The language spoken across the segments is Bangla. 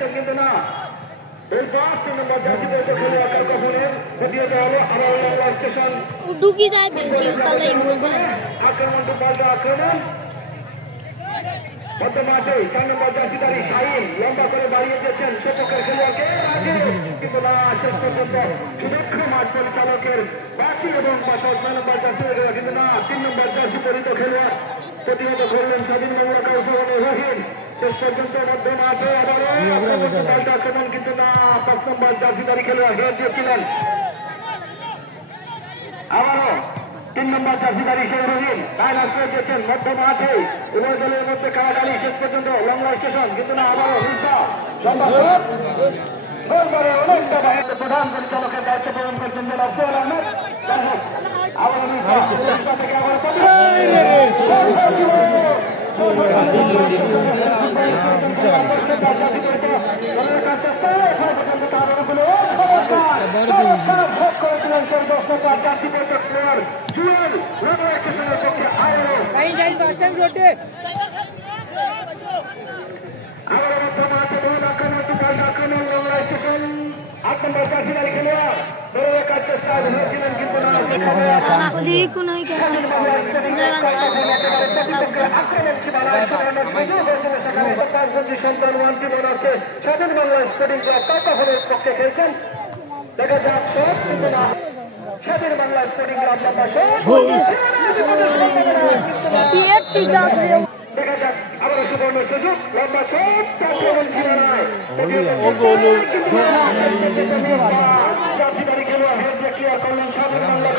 দিয়েছেন কিন্তু না এই 3 নম্বর জার্সি পরিহিত খেলোয়াড় কালকাপুরের প্রতিহত হলো আবার স্টেশন ডুকি যায় বেশি চালাই বলবে আক্রমণ টু পাল্টা আক্রমণ মধ্য মাঠে 4 নম্বর জার্সিধারী শাহিন লম্বা করে বাড়িয়ে দিয়েছেন সেপক্ষের খেলোয়াড়কে কিন্তু না শেষ পর্যন্ত সুদক্ষ মাঠ পরিচালকের বাকি এবং 6 নম্বর জার্সি কিন্তু না 3 নম্বর জার্সি পরিহিত খেলোয়াড় প্রতিহত করলেন স্বাধীন বাংলা কাউন্সিল রহিম শেষ পর্যন্ত মধ্য মাঠে আবারও পাল্টা আক্রমণ কিন্তু না 5 নম্বর জার্সিধারী খেলোয়াড় হেরে দিয়েছিলেন আবারও 3 নম্বর জার্সিধারী সেই রহিম লাইন আশ্রয় দিয়েছেন মধ্য মাঠে উভয় দলের মধ্যে কারাগারি শেষ পর্যন্ত লংলা স্টেশন কিন্তু না আবারও হিংসা অনেকটা বাইরে প্রধান পরিচালকের দায়িত্ব পালন করছেন জেলা সোহেল আহমেদ আবারও হিংসা থেকে আবার স্বাধীন বাংলা স্পোর্টিং ক্লাব কালকাপুরের পক্ষে খেলছেন দেখা যাক স্বাধীন বাংলা স্পোর্টিং ক্লাব লম্বা দেখা যাক আবার সুবর্ণ সুযোগ লম্বা খেলোয়াড় করলেন স্বাধীন বাংলা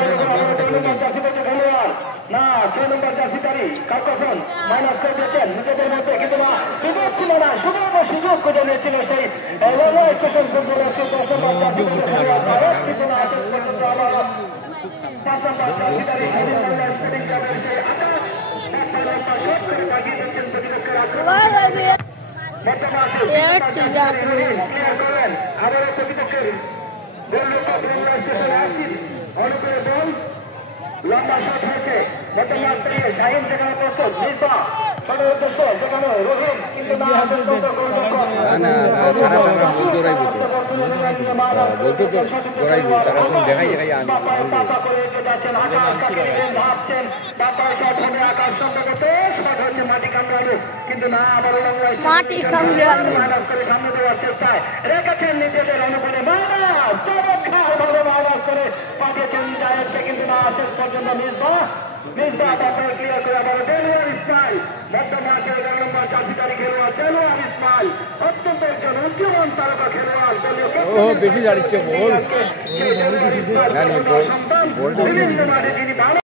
খেলোয়াড় না 6 নম্বর জার্সিধারী কালকাপুর মাইনাস করে দিয়েছেন নিজেদের মধ্যে কিন্তু না সুযোগ ছিল না সুবর্ণ সুযোগ খুঁজে নিয়েছিল সেই স্টেশন ফুটবলের কিন্তু না শেষ পর্যন্ত আবার 5 নম্বর জার্সিধারী স্বাধীন বাংলা স্পোর্টিং ক্লাবের সেই আবারও প্রতিপক্ষের অনুকূলে বল লম্বা শট হয়েছে বর্তমান পেরিয়ে শাহিন সেখানে প্রস্তুত নির্বা সদর উদ্দেশ্য সেখানে রহিম কিন্তু না মাটি কামড়ালো কিন্তু না আবার মাটি কামড়ালো করে সামনে দেওয়ার চেষ্টায় রেখেছেন নিজেদের অনুকূলে মাইনাস ভালো মাইনাস করে পাঠিয়েছেন জায়ান্টকে কিন্তু না শেষ পর্যন্ত মিসবা ক্লিয়ার করে আবার দেলোয়ার ইসমাইল মধ্য মাঠে 11 নম্বর জার্সিধারী খেলোয়াড় দেলোয়ার ইসমাইল অত্যন্ত একজন উজ্জ্বল তারকা খেলোয়াড় বেশি দাঁড়িয়েছে বল বিভিন্ন মাঠে যিনি